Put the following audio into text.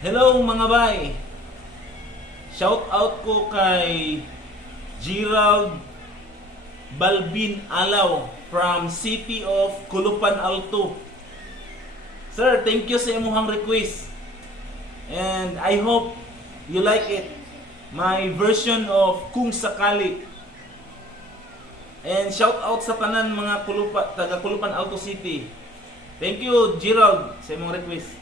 Hello mga bay! Shout out ko kay Gerald Balbin Alaw from City of Culupan Alto. Sir, thank you sa imong request. And I hope you like it. My version of Kung Sakali. And shout out sa tanan mga taga Culupan Alto City. Thank you Gerald sa imong request.